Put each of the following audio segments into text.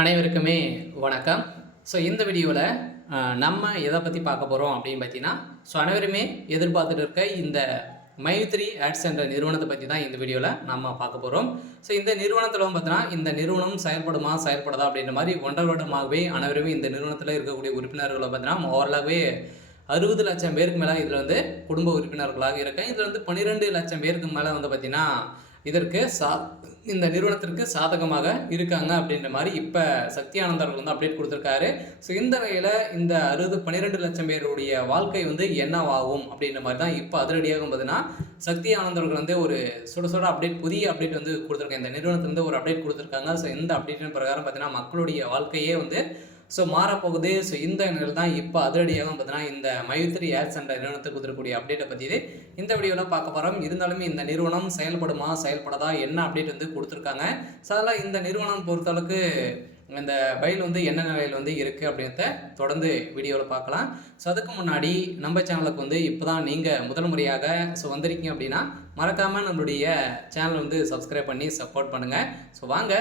அனைவருக்குமே வணக்கம். இந்த வீடியோவில் நம்ம எதை பற்றி பார்க்க போகிறோம் அப்படின்னு பார்த்தீங்கன்னா, அனைவருமே எதிர்பார்த்துட்டு இருக்க இந்த மைத்ரி ஆட்ஸ் என்ற நிறுவனத்தை பற்றி தான் இந்த வீடியோவில் நம்ம பார்க்க போகிறோம். இந்த நிறுவனத்தில் பார்த்தீங்கன்னா, இந்த நிறுவனம் செயல்படுமா செயல்படாதா அப்படின்ற மாதிரி 1.5 வருடமாகவே அனைவருமே இந்த நிறுவனத்தில் இருக்கக்கூடிய உறுப்பினர்களை பார்த்தீங்கன்னா ஓரளவே 60 லட்சம் பேருக்கு மேலே இதில் குடும்ப உறுப்பினர்களாக இருக்கேன். இதில் 12 லட்சம் பேருக்கு மேலே பார்த்தீங்கன்னா இதற்கு இந்த நிறுவனத்திற்கு சாதகமாக இருக்காங்க அப்படின்ற மாதிரி இப்போ சக்தி ஆனந்தர்கள் அப்டேட் கொடுத்துருக்காரு. இந்த வகையில் இந்த 12 லட்சம் பேருடைய வாழ்க்கை என்னவாகும் அப்படின்ற மாதிரி தான் இப்போ அதிரடியாக பார்த்தீங்கன்னா சக்தி ஆனந்தர்கள் ஒரு சுட அப்டேட் புதிய அப்டேட் கொடுத்துருக்காங்க. இந்த நிறுவனத்திலேருந்து ஒரு அப்டேட் கொடுத்துருக்காங்க. இந்த அப்டேட்டின் பிரகாரம் பார்த்தீங்கன்னா மக்களுடைய வாழ்க்கையே மாறப்போகுது. இந்த நிலையில் தான் இப்போ அதிரடியாக பார்த்தீங்கன்னா இந்த மைத்ரி ஆட்ஸ் என்ற நிறுவனத்துக்கு கொடுத்துருக்கூடிய அப்டேட்டை பற்றி இந்த வீடியோவில் பார்க்க போகிறோம். இருந்தாலுமே இந்த நிறுவனம் செயல்படுமா செயல்படாதா என்ன அப்டேட் கொடுத்துருக்காங்க. அதெல்லாம் இந்த நிறுவனம் பொறுத்தளவுக்கு இந்த பயில் என்ன நிலையில் இருக்குது அப்படின்றத தொடர்ந்து வீடியோவில் பார்க்கலாம். அதுக்கு முன்னாடி நம்ம சேனலுக்கு இப்போ தான் நீங்கள் முதல் முறையாக வந்திருக்கீங்க அப்படின்னா மறக்காமல் நம்மளுடைய சேனல் சப்ஸ்கிரைப் பண்ணி சப்போர்ட் பண்ணுங்கள். வாங்க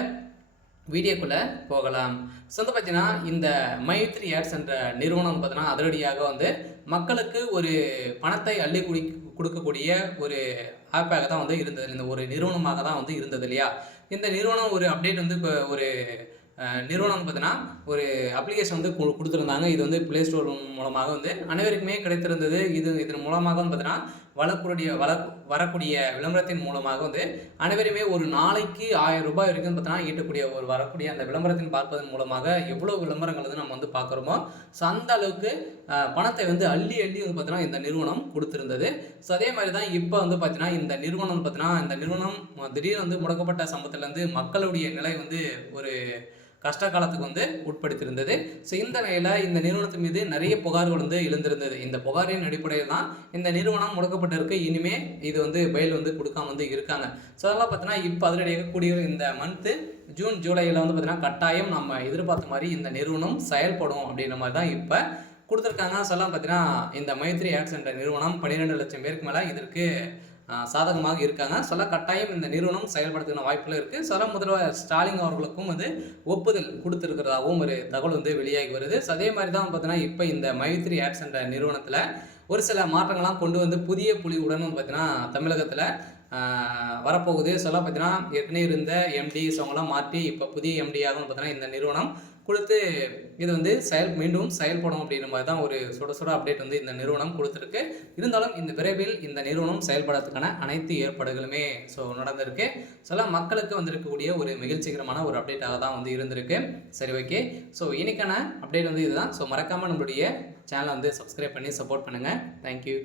வீடியோக்குள்ளே போகலாம். பார்த்தீங்கன்னா இந்த மைத்ரி ஆட்ஸ் என்ற நிறுவனம் பார்த்தீங்கன்னா அதிரடியாக மக்களுக்கு ஒரு பணத்தை அள்ளி கொடுக்கக்கூடிய ஒரு ஆப்பாக தான் இருந்தது. இந்த ஒரு நிறுவனமாக தான் இருந்தது இல்லையா. இந்த நிறுவனம் ஒரு அப்டேட் இப்போ ஒரு நிறுவனம் பார்த்தீங்கன்னா ஒரு அப்ளிகேஷன் கொடுத்துருந்தாங்க. இது ப்ளே ஸ்டோர் மூலமாக அனைவருக்குமே கிடைத்திருந்தது. இதன் மூலமாக பார்த்தீங்கன்னா வரக்கூடிய விளம்பரத்தின் மூலமாக அனைவருமே ஒரு நாளைக்கு 1000 ரூபாய் வரைக்கும் பார்த்தீங்கன்னா ஈட்டக்கூடிய ஒரு வரக்கூடிய அந்த விளம்பரத்தின் பார்ப்பதன் மூலமாக எவ்வளோ விளம்பரங்கள் நம்ம பார்க்குறோமோ அந்த அளவுக்கு பணத்தை அள்ளி பார்த்தீங்கன்னா இந்த நிறுவனம் கொடுத்துருந்தது. அதே மாதிரி தான் இப்போ பார்த்தீங்கன்னா இந்த நிறுவனம் பார்த்தீங்கன்னா இந்த நிறுவனம் திடீர்னு முடக்கப்பட்ட சம்பவத்திலேருந்து மக்களுடைய நிலை ஒரு கஷ்ட காலத்துக்கு உட்படுத்தியிருந்தது. இந்த நிலையில் இந்த நிறுவனத்தின் மீது நிறைய புகார்கள் எழுந்திருந்தது. இந்த புகாரின் அடிப்படையில் தான் இந்த நிறுவனம் முடக்கப்பட்டிருக்கு. இனிமே இது பயில் கொடுக்காம இருக்காங்க. அதெல்லாம் பார்த்தீங்கன்னா இப்போ அதிரடியாக கூடிய இந்த மந்த்து ஜூன் ஜூலையில் பார்த்தீங்கன்னா கட்டாயம் நம்ம எதிர்பார்த்த மாதிரி இந்த நிறுவனம் செயல்படும் அப்படின்ற மாதிரி தான் இப்போ கொடுத்துருக்காங்க. அதெல்லாம் பார்த்தீங்கன்னா இந்த மைத்ரி ஆட்ஸ் என்ற நிறுவனம் 12 லட்சம் பேருக்கு மேலே இதற்கு சாதகமாக இருக்காங்க. கட்டாயம் இந்த நிறுவனம் செயல்படுத்துகிற வாய்ப்புகள் இருக்குது. முதல்வர் ஸ்டாலின் அவர்களுக்கும் ஒப்புதல் கொடுத்துருக்கிறதாகவும் ஒரு தகவல் வெளியாகி வருது. அதே மாதிரி தான் பார்த்தீங்கன்னா இப்போ இந்த மைத்ரி ஆட்ஸ் என்ற நிறுவனத்தில் ஒரு சில மாற்றங்கள்லாம் கொண்டு புதிய புலியுடன் பார்த்தீங்கன்னா தமிழகத்தில் வரப்போகுது. பார்த்தீங்கன்னா ஏற்கனவே இருந்த எம்டி அவங்களாம் மாற்றி இப்போ புதிய எம்டியாக பார்த்தீங்கன்னா இந்த நிறுவனம் கொடுத்து இது மீண்டும் செயல்படும் அப்படின்ற மாதிரி தான் ஒரு சுட அப்டேட் இந்த நிறுவனம் கொடுத்துருக்கு. இருந்தாலும் இந்த விரைவில் இந்த நிறுவனம் செயல்படுறதுக்கான அனைத்து ஏற்பாடுகளுமே நடந்திருக்கு. மக்களுக்கு இருக்கக்கூடிய ஒரு மகிழ்ச்சிகரமான ஒரு அப்டேட்டாக தான் இருந்திருக்கு. சரி, ஓகே. இன்னைக்கான அப்டேட் இதுதான். மறக்காமல் நம்மளுடைய சேனலை சப்ஸ்கிரைப் பண்ணி சப்போர்ட் பண்ணுங்கள். தேங்க்யூ.